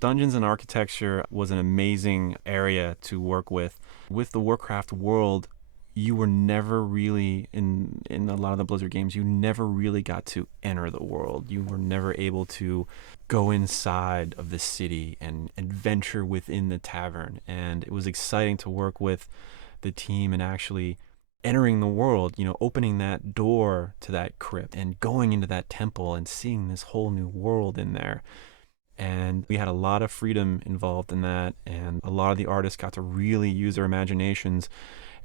Dungeons and architecture was an amazing area to work with. With the Warcraft world, you were never really in a lot of the Blizzard games, you never really got to enter the world. You were never able to go inside of the city and adventure within the tavern. And it was exciting to work with the team and actually entering the world, opening that door to that crypt and going into that temple and seeing this whole new world in there. And we had a lot of freedom involved in that, and a lot of the artists got to really use their imaginations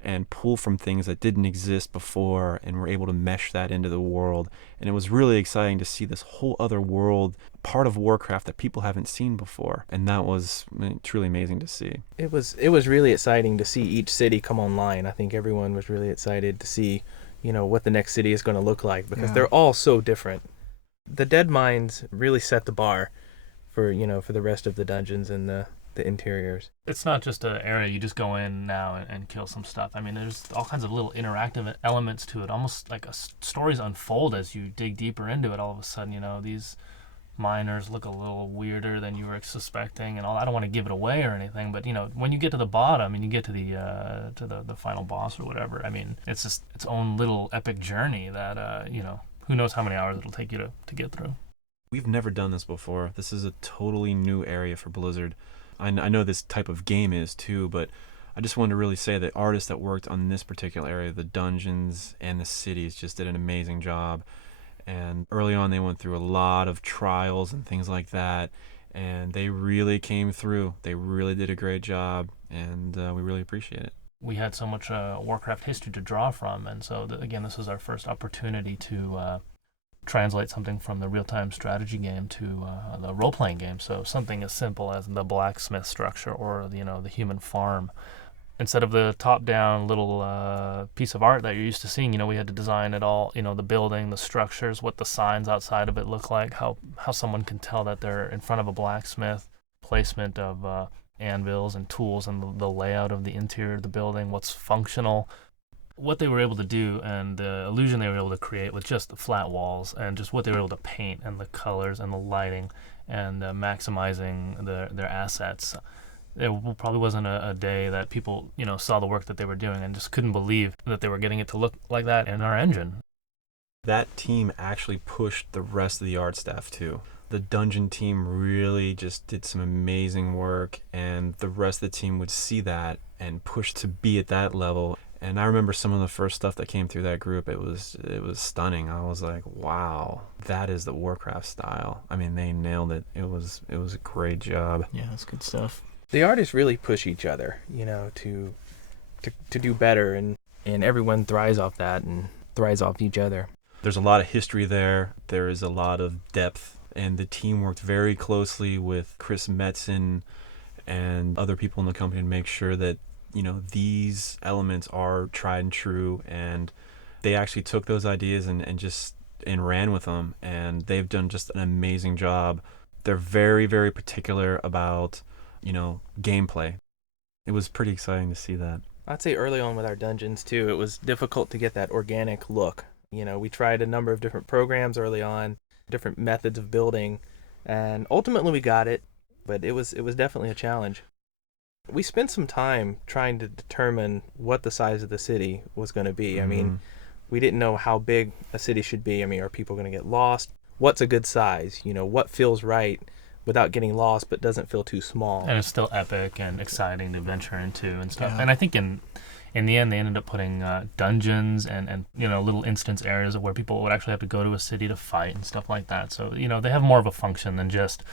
and pull from things that didn't exist before, and were able to mesh that into the world. And it was really exciting to see this whole other world, part of Warcraft that people haven't seen before, and that was truly amazing to see. It was really exciting to see each city come online. I think everyone was really excited to see, what the next city is going to look like, because they're all so different. The Dead Mines really set the bar for the rest of the dungeons and the interiors. It's not just an area you just go in now and kill some stuff. I mean, there's all kinds of little interactive elements to it, almost like stories unfold as you dig deeper into it. All of a sudden, these miners look a little weirder than you were suspecting, and all. I don't want to give it away or anything, but when you get to the bottom and you get to the final boss or whatever, I mean, it's just its own little epic journey that who knows how many hours it'll take you to get through. We've never done this before. This is a totally new area for Blizzard. I know this type of game is too, but I just wanted to really say that artists that worked on this particular area, the dungeons and the cities, just did an amazing job. And early on, they went through a lot of trials and things like that, and they really came through. They really did a great job, and we really appreciate it. We had so much Warcraft history to draw from, and so again, this is our first opportunity to translate something from the real-time strategy game to the role-playing game. So something as simple as the blacksmith structure or the human farm. Instead of the top-down little piece of art that you're used to seeing, we had to design it all, the building, the structures, what the signs outside of it look like, how someone can tell that they're in front of a blacksmith, placement of anvils and tools, and the layout of the interior of the building, what's functional. What they were able to do and the illusion they were able to create with just the flat walls and just what they were able to paint and the colors and the lighting and maximizing their assets. There probably wasn't a day that people, saw the work that they were doing and just couldn't believe that they were getting it to look like that in our engine. That team actually pushed the rest of the art staff too. The dungeon team really just did some amazing work, and the rest of the team would see that and push to be at that level. And I remember some of the first stuff that came through that group. It was stunning. I was like, wow, that is the Warcraft style. I mean, they nailed it. It was a great job. Yeah, that's good stuff. The artists really push each other, to do better, and everyone thrives off that and thrives off each other. There's a lot of history there. There is a lot of depth, and the team worked very closely with Chris Metzen and other people in the company to make sure that these elements are tried and true, and they actually took those ideas and ran with them, and they've done just an amazing job. They're very, very particular about, gameplay. It was pretty exciting to see that. I'd say early on with our dungeons too, it was difficult to get that organic look. We tried a number of different programs early on, different methods of building, and ultimately we got it, but it was definitely a challenge. We spent some time trying to determine what the size of the city was going to be. I mean, we didn't know how big a city should be. I mean, are people going to get lost? What's a good size? What feels right without getting lost but doesn't feel too small? And it's still epic and exciting to venture into and stuff. Yeah. And I think in the end, they ended up putting dungeons and little instance areas where people would actually have to go to a city to fight and stuff like that. So, they have more of a function than just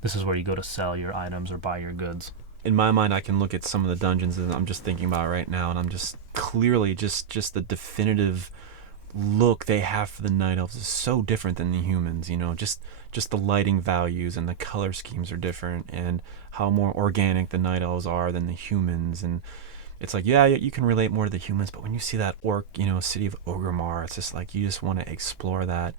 this is where you go to sell your items or buy your goods. In my mind, I can look at some of the dungeons that I'm just thinking about right now, and I'm just clearly just the definitive look they have for the night elves is so different than the humans. Just the lighting values and the color schemes are different, and how more organic the night elves are than the humans. And it's like, yeah, you can relate more to the humans, but when you see that orc, city of Orgrimmar, it's just like you just want to explore that.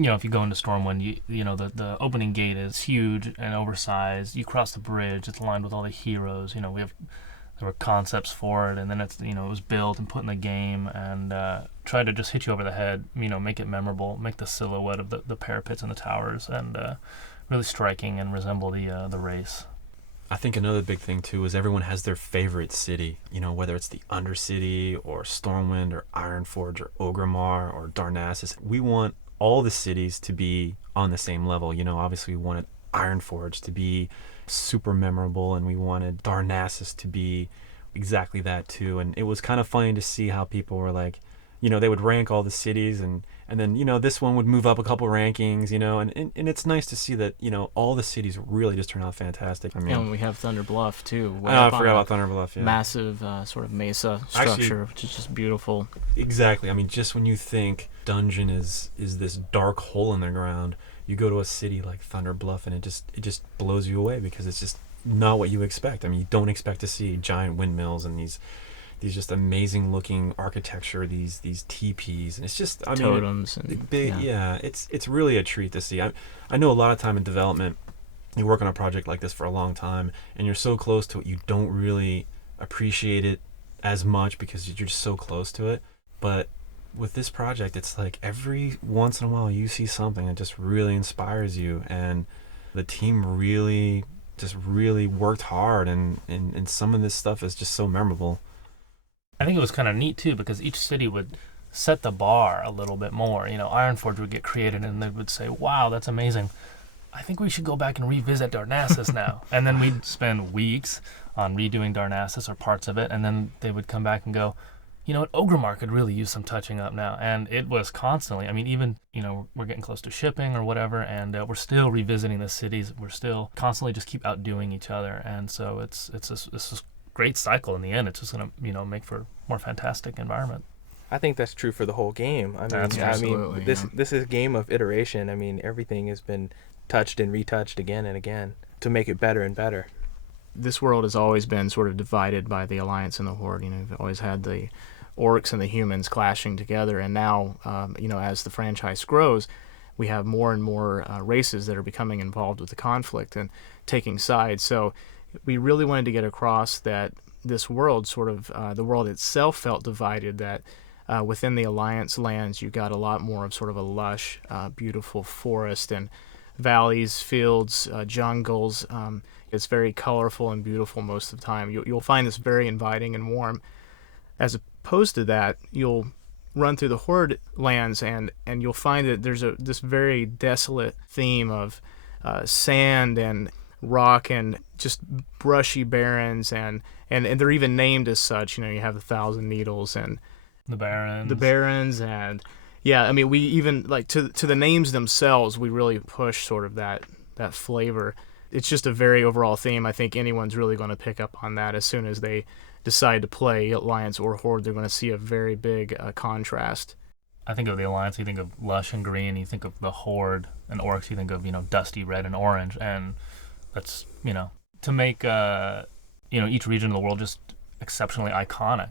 If you go into Stormwind, the opening gate is huge and oversized. You cross the bridge, it's lined with all the heroes. There were concepts for it, and then it was built and put in the game and tried to just hit you over the head, make it memorable, make the silhouette of the parapets and the towers and really striking and resemble the race. I think another big thing too is everyone has their favorite city. You know, whether it's the Undercity or Stormwind or Ironforge or Orgrimmar or Darnassus. We want all the cities to be on the same level. You know, obviously we wanted Ironforge to be super memorable, and we wanted Darnassus to be exactly that too. And it was kind of funny to see how people were like, you know, they would rank all the cities, and then, you know, this one would move up a couple rankings, you know, and it's nice to see that, you know, all the cities really just turn out fantastic. I mean, And we have Thunder Bluff too. I forgot about Thunder Bluff. Yeah. Massive sort of mesa structure, Actually, which is just beautiful. Exactly. I mean, just when you think dungeon is this dark hole in the ground, you go to a city like Thunder Bluff, and it just blows you away, because it's just not what you expect. I mean, you don't expect to see giant windmills and these just amazing looking architecture, these teepees, and it's just, I mean, Totems and big, yeah, it's really a treat to see. I know a lot of time in development, you work on a project like this for a long time, and you're so close to it, you don't really appreciate it as much because you're just so close to it. But with this project, it's like every once in a while you see something that just really inspires you, and the team really worked hard, and some of this stuff is just so memorable. I think it was kind of neat too, because each city would set the bar a little bit more. You know, Ironforge would get created, and they would say, "Wow, that's amazing. I think we should go back and revisit Darnassus now." And then we'd spend weeks on redoing Darnassus or parts of it, and then they would come back and go, "You know what, Orgrimmar could really use some touching up now." And it was constantly, I mean, even, you know, we're getting close to shipping or whatever, and we're still revisiting the cities. We're still constantly just keep outdoing each other, and so it's this great cycle in the end. It's just going to, you know, make for more fantastic environment. I think that's true for the whole game. I mean, Absolutely, this is a game of iteration. I mean, everything has been touched and retouched again and again to make it better and better. This world has always been sort of divided by the Alliance and the Horde. You know, you've always had the orcs and the humans clashing together, and now, you know, as the franchise grows, we have more and more races that are becoming involved with the conflict and taking sides. So we really wanted to get across that this world, sort of the world itself, felt divided, that within the Alliance lands you got a lot more of sort of a lush, beautiful forest and valleys, fields, jungles. It's very colorful and beautiful most of the time. You'll find this very inviting and warm. As opposed to that, you'll run through the Horde lands, and you'll find that there's this very desolate theme of sand and rock and just brushy barrens, and they're even named as such. You know, you have the Thousand Needles and The Barrens, and yeah, I mean, we even, like, to the names themselves, we really push sort of that flavor. It's just a very overall theme. I think anyone's really going to pick up on that as soon as they decide to play Alliance or Horde. They're going to see a very big contrast. I think of the Alliance, you think of lush and green. You think of the Horde and orcs, you think of, you know, dusty red and orange. And that's, you know, to make, you know, each region of the world just exceptionally iconic.